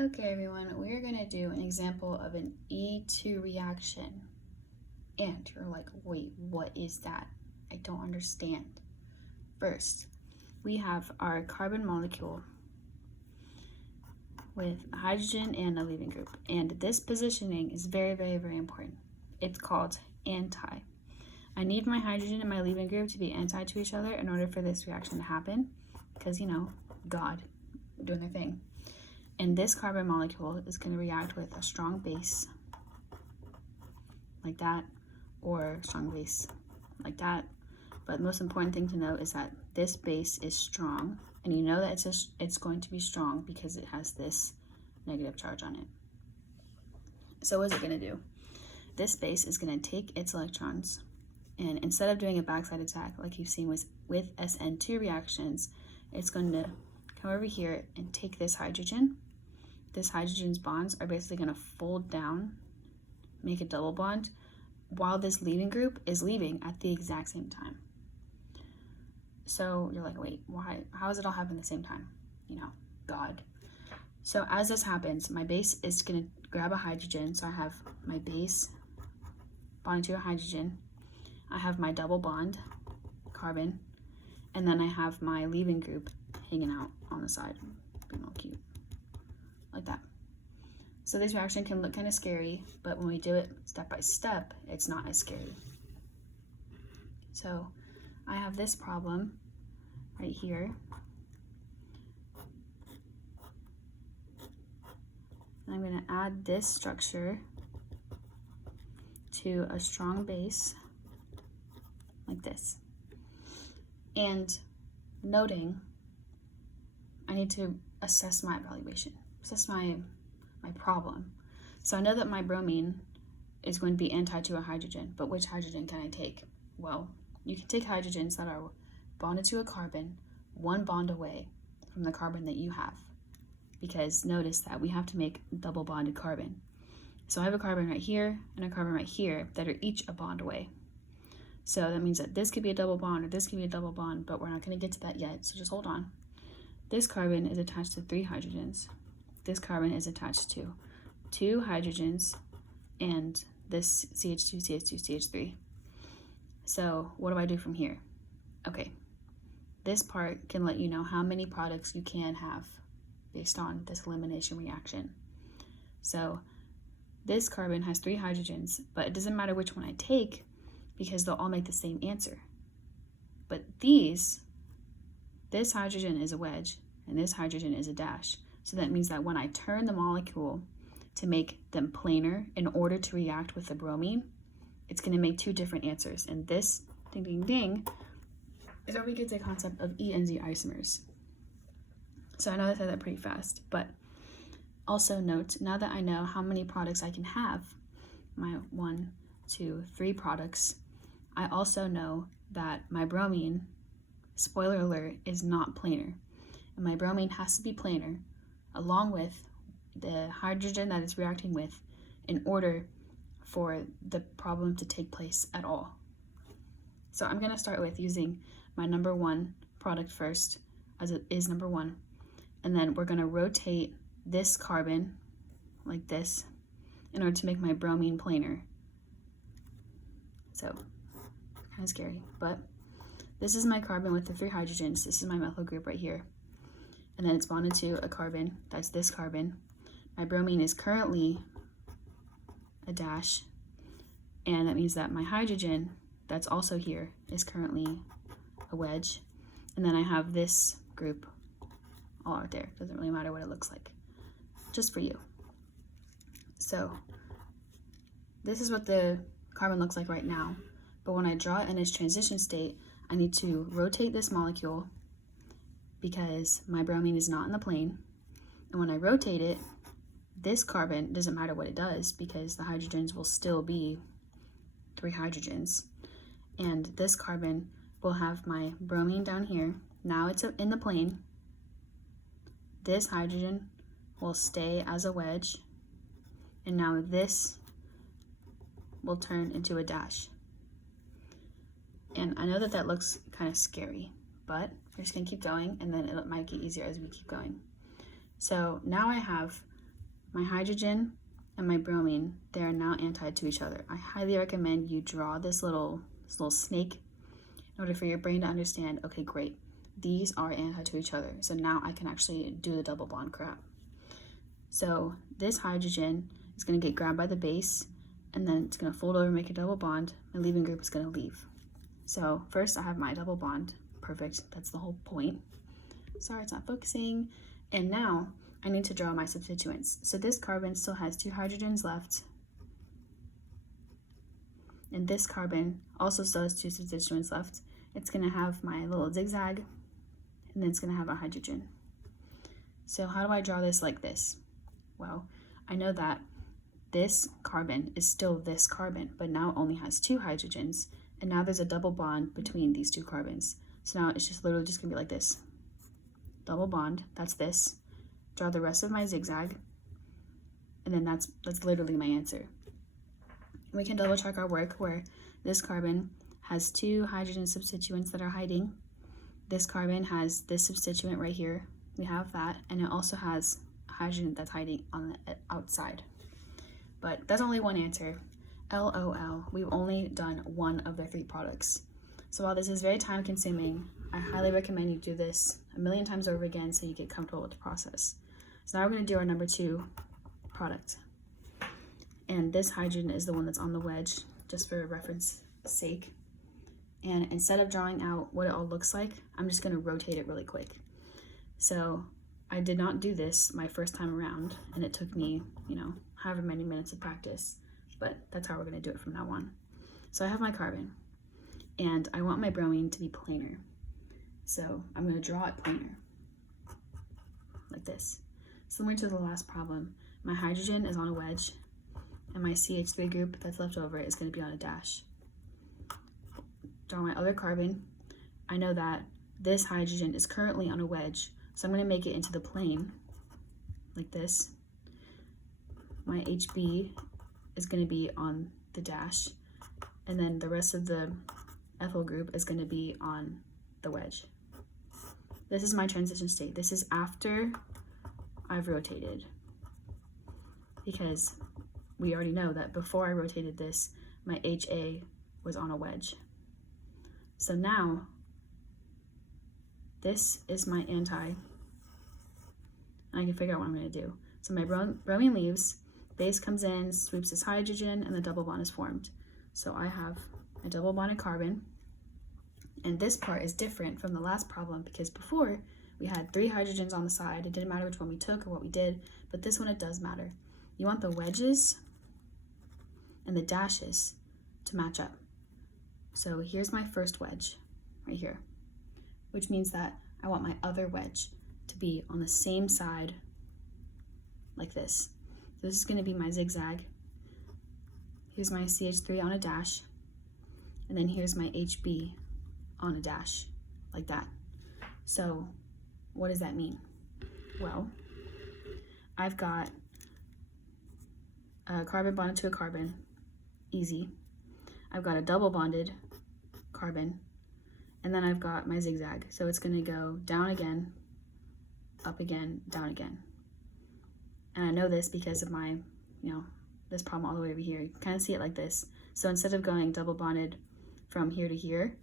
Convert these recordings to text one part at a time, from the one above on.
Okay everyone, we're going to do an example of an E2 reaction. And you're like, wait, what is that? I don't understand. First, we have our carbon molecule with a hydrogen and a leaving group. And this positioning is very, very, very important. It's called anti. I need my hydrogen and my leaving group to be anti to each other in order for this reaction to happen. Because, God doing their thing. And this carbon molecule is going to react with a strong base, like that, or strong base, like that. But the most important thing to note is that this base is strong, and you know that it's going to be strong because it has this negative charge on it. So what is it going to do? This base is going to take its electrons, and instead of doing a backside attack like you've seen with SN2 reactions, it's going to come over here and take this hydrogen. This hydrogen's bonds are basically going to fold down, make a double bond, while this leaving group is leaving at the exact same time. So you're like, wait, why? How does it all happen at the same time? God. So as this happens, my base is going to grab a hydrogen. So I have my base bonded to a hydrogen. I have my double bond, carbon, and then I have my leaving group hanging out on the side, being all cute. Like that. So this reaction can look kind of scary, but when we do it step by step, it's not as scary. So I have this problem right here. And I'm going to add this structure to a strong base like this. And noting, I need to assess my evaluation. Assess my problem. So I know that my bromine is going to be anti to a hydrogen, but which hydrogen can I take? Well, you can take hydrogens that are bonded to a carbon, one bond away from the carbon that you have, because notice that we have to make double bonded carbon. So I have a carbon right here and a carbon right here that are each a bond away. So that means that this could be a double bond or this could be a double bond, but we're not going to get to that yet, so just hold on. This carbon is attached to 3 hydrogens. This carbon is attached to 2 hydrogens and this CH2, CH2, CH3. So what do I do from here? Okay, this part can let you know how many products you can have based on this elimination reaction. So this carbon has 3 hydrogens, but it doesn't matter which one I take because they'll all make the same answer. But this hydrogen is a wedge and this hydrogen is a dash. So that means that when I turn the molecule to make them planar in order to react with the bromine, it's going to make 2 different answers. And this, ding, ding, ding, is where we get the concept of E and Z isomers. So I know I said that pretty fast, but also note, now that I know how many products I can have, my 1, 2, 3 products, I also know that my bromine, spoiler alert, is not planar. And my bromine has to be planar along with the hydrogen that it's reacting with in order for the problem to take place at all. So I'm going to start with using my number 1 product first, as it is number 1, and then we're going to rotate this carbon like this in order to make my bromine planar. So kind of scary, but this is my carbon with the 3 hydrogens. This is my methyl group right here. And then it's bonded to a carbon, that's this carbon. My bromine is currently a dash, and that means that my hydrogen that's also here is currently a wedge. And then I have this group all out there. Doesn't really matter what it looks like, just for you. So this is what the carbon looks like right now, but when I draw it in its transition state, I need to rotate this molecule because my bromine is not in the plane. And when I rotate it, this carbon, doesn't matter what it does because the hydrogens will still be 3 hydrogens. And this carbon will have my bromine down here. Now it's in the plane. This hydrogen will stay as a wedge. And now this will turn into a dash. And I know that that looks kind of scary, but we're just gonna keep going and then it might get easier as we keep going. So now I have my hydrogen and my bromine, they are now anti to each other. I highly recommend you draw this little snake in order for your brain to understand, okay, great, these are anti to each other. So now I can actually do the double bond crap. So this hydrogen is going to get grabbed by the base, and then it's going to fold over and make a double bond. My leaving group is going to leave. So first I have my double bond. Perfect. That's the whole point. Sorry, it's not focusing. And now I need to draw my substituents. So this carbon still has 2 hydrogens left. And this carbon also still has 2 substituents left. It's going to have my little zigzag, and then it's going to have a hydrogen. So how do I draw this like this? Well, I know that this carbon is still this carbon, but now it only has 2 hydrogens, and now there's a double bond between these 2 carbons. So now it's just literally just going to be like this. Double bond, that's this. Draw the rest of my zigzag, and then that's literally my answer. We can double check our work where this carbon has 2 hydrogen substituents that are hiding. This carbon has this substituent right here. We have that, and it also has hydrogen that's hiding on the outside. But that's only one answer. LOL, we've only done one of the 3 products. So while this is very time consuming, I highly recommend you do this a million times over again so you get comfortable with the process. So now we're going to do our number 2 product. And this hydrogen is the one that's on the wedge, just for reference sake. And instead of drawing out what it all looks like, I'm just going to rotate it really quick. So I did not do this my first time around, and it took me, however many minutes of practice, but that's how we're going to do it from now on. So I have my carbon, and I want my bromine to be planar. So I'm going to draw it planar, like this. Similar to the last problem, my hydrogen is on a wedge, and my CH3 group that's left over is going to be on a dash. Draw my other carbon. I know that this hydrogen is currently on a wedge, so I'm going to make it into the plane, like this. My HB is going to be on the dash, and then the rest of the ethyl group is going to be on the wedge. This is my transition state. This is after I've rotated, because we already know that before I rotated this, my HA was on a wedge. So now, this is my anti, and I can figure out what I'm going to do. So my bromine leaves, base comes in, sweeps this hydrogen, and the double bond is formed. So I have a double bonded carbon, and this part is different from the last problem because before we had 3 hydrogens on the side. It didn't matter which one we took or what we did, but this one it does matter. You want the wedges and the dashes to match up. So here's my first wedge right here, which means that I want my other wedge to be on the same side like this. So this is going to be my zigzag. Here's my CH3 on a dash, and then here's my HB on a dash, like that. So what does that mean? Well, I've got a carbon bonded to a carbon, easy. I've got a double bonded carbon, and then I've got my zigzag. So it's going to go down again, up again, down again. And I know this because of my, this problem all the way over here. You can kind of see it like this. So instead of going double bonded from here to here,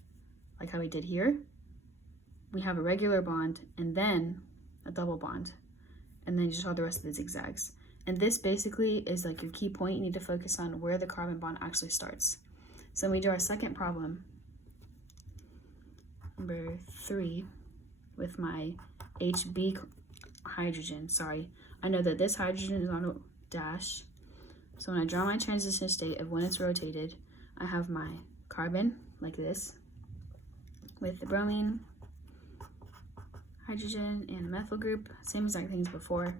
like how we did here, we have a regular bond and then a double bond. And then you just draw the rest of the zigzags. And this basically is like your key point. You need to focus on where the carbon bond actually starts. So when we do our second problem, number 3, with my HB hydrogen, I know that this hydrogen is on a dash. So when I draw my transition state of when it's rotated, I have my carbon like this with the bromine, hydrogen, and a methyl group, same exact thing as before.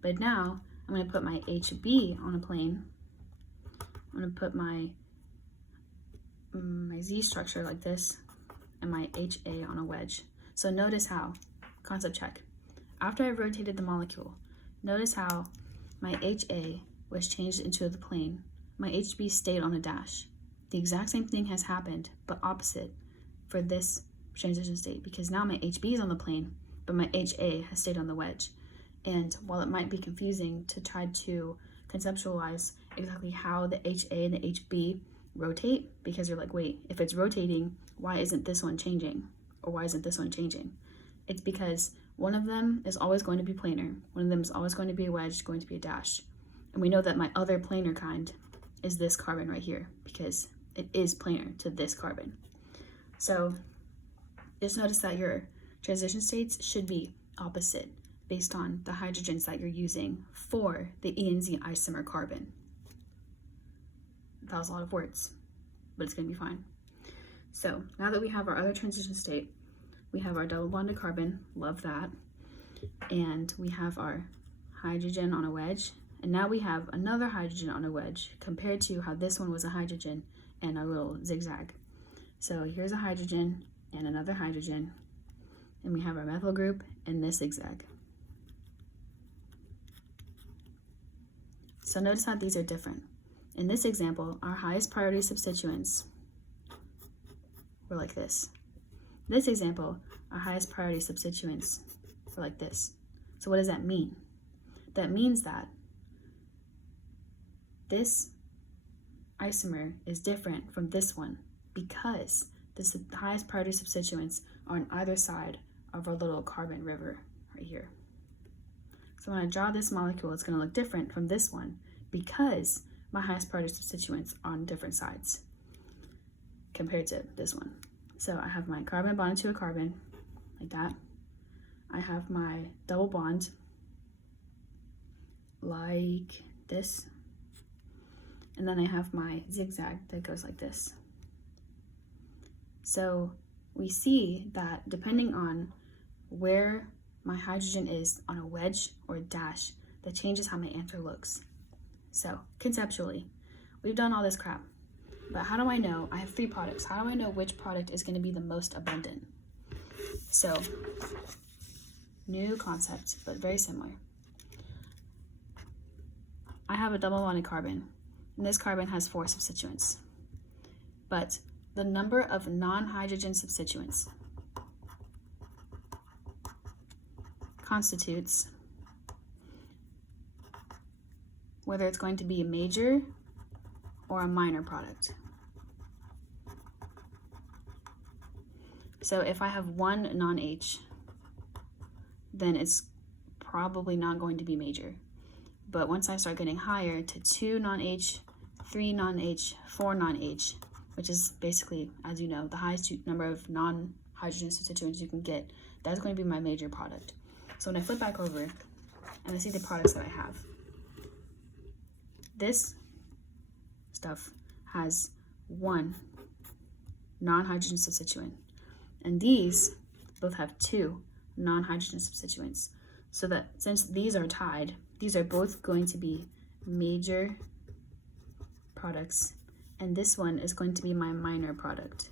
But now I'm going to put my HB on a plane. I'm going to put my Z structure like this and my HA on a wedge. So notice how, concept check. After I've rotated the molecule, notice how my HA was changed into the plane. My HB stayed on a dash. The exact same thing has happened, but opposite for this transition state, because now my HB is on the plane, but my HA has stayed on the wedge. And while it might be confusing to try to conceptualize exactly how the HA and the HB rotate, because you're like, wait, if it's rotating, why isn't this one changing? Or why isn't this one changing? It's because one of them is always going to be planar. One of them is always going to be a wedge, going to be a dash. And we know that my other planar kind is this carbon right here, because it is planar to this carbon. So just notice that your transition states should be opposite based on the hydrogens that you're using for the E and Z isomer carbon. That was a lot of words, but it's going to be fine. So now that we have our other transition state, we have our double bonded carbon, love that, and we have our hydrogen on a wedge, and now we have another hydrogen on a wedge compared to how this one was a hydrogen and a little zigzag. So here's a hydrogen and another hydrogen, and we have our methyl group and this zigzag. So notice how these are different. In this example, our highest priority substituents were like this. In this example, our highest priority substituents were like this. So what does that mean? That means that this isomer is different from this one because the highest priority substituents are on either side of our little carbon river right here. So when I draw this molecule, it's going to look different from this one because my highest priority substituents are on different sides compared to this one. So I have my carbon bonded to a carbon, like that. I have my double bond, like this. And then I have my zigzag that goes like this. So we see that depending on where my hydrogen is on a wedge or a dash, that changes how my answer looks. So conceptually, we've done all this crap, but how do I know? I have 3 products. How do I know which product is going to be the most abundant? So new concept, but very similar. I have a double bonded carbon, and this carbon has 4 substituents, but the number of non-hydrogen substituents constitutes whether it's going to be a major or a minor product. So if I have 1 non-H, then it's probably not going to be major. But once I start getting higher to 2 non-H, 3 non-H, 4 non-H, which is basically, as you know, the highest number of non-hydrogen substituents you can get, that's going to be my major product. So when I flip back over and I see the products that I have, this stuff has 1 non-hydrogen substituent, and these both have 2 non-hydrogen substituents. So that since these are tied, these are both going to be major products, and this one is going to be my minor product.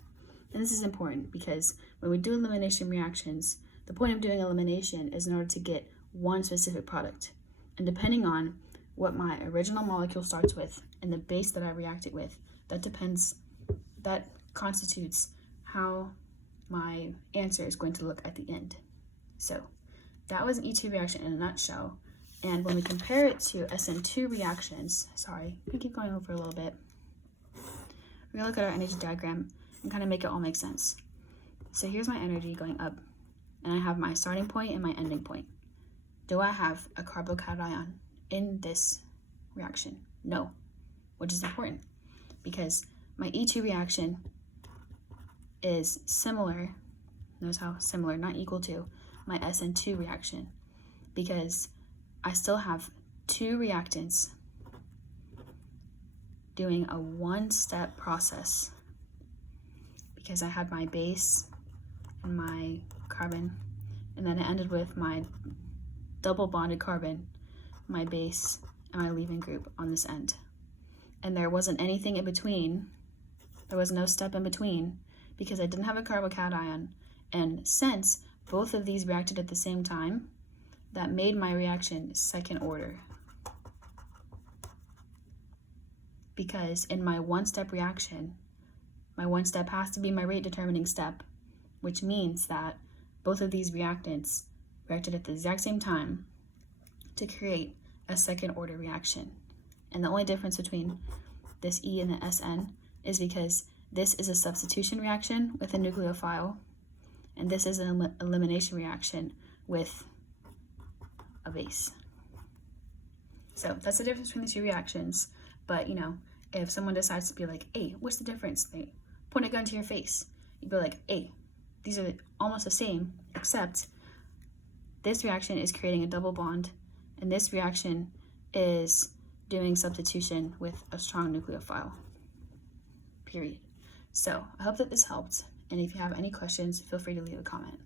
And this is important because when we do elimination reactions, the point of doing elimination is in order to get one specific product. And depending on what my original molecule starts with and the base that I react it with, that constitutes how my answer is going to look at the end. So that was an E2 reaction in a nutshell. And when we compare it to SN2 reactions, sorry, I keep going over a little bit. We're gonna look at our energy diagram and kind of make it all make sense. So here's my energy going up, and I have my starting point and my ending point. Do I have a carbocation in this reaction? No, which is important because my E2 reaction is similar, notice how similar, not equal to, my SN2 reaction, because I still have 2 reactants doing a 1-step process because I had my base and my carbon, and then it ended with my double bonded carbon, my base, and my leaving group on this end. And there wasn't anything in between. There was no step in between because I didn't have a carbocation, and since both of these reacted at the same time, that made my reaction second order. Because in my 1-step reaction, my 1 step has to be my rate determining step, which means that both of these reactants reacted at the exact same time, to create a second order reaction. And the only difference between this E and the SN is because this is a substitution reaction with a nucleophile, and this is an elimination reaction with a base. So that's the difference between the two reactions. But you know, if someone decides to be like, hey, what's the difference? They point a gun to your face. You'd be like, hey, these are almost the same, except this reaction is creating a double bond, and this reaction is doing substitution with a strong nucleophile, period. So I hope that this helped, and if you have any questions, feel free to leave a comment.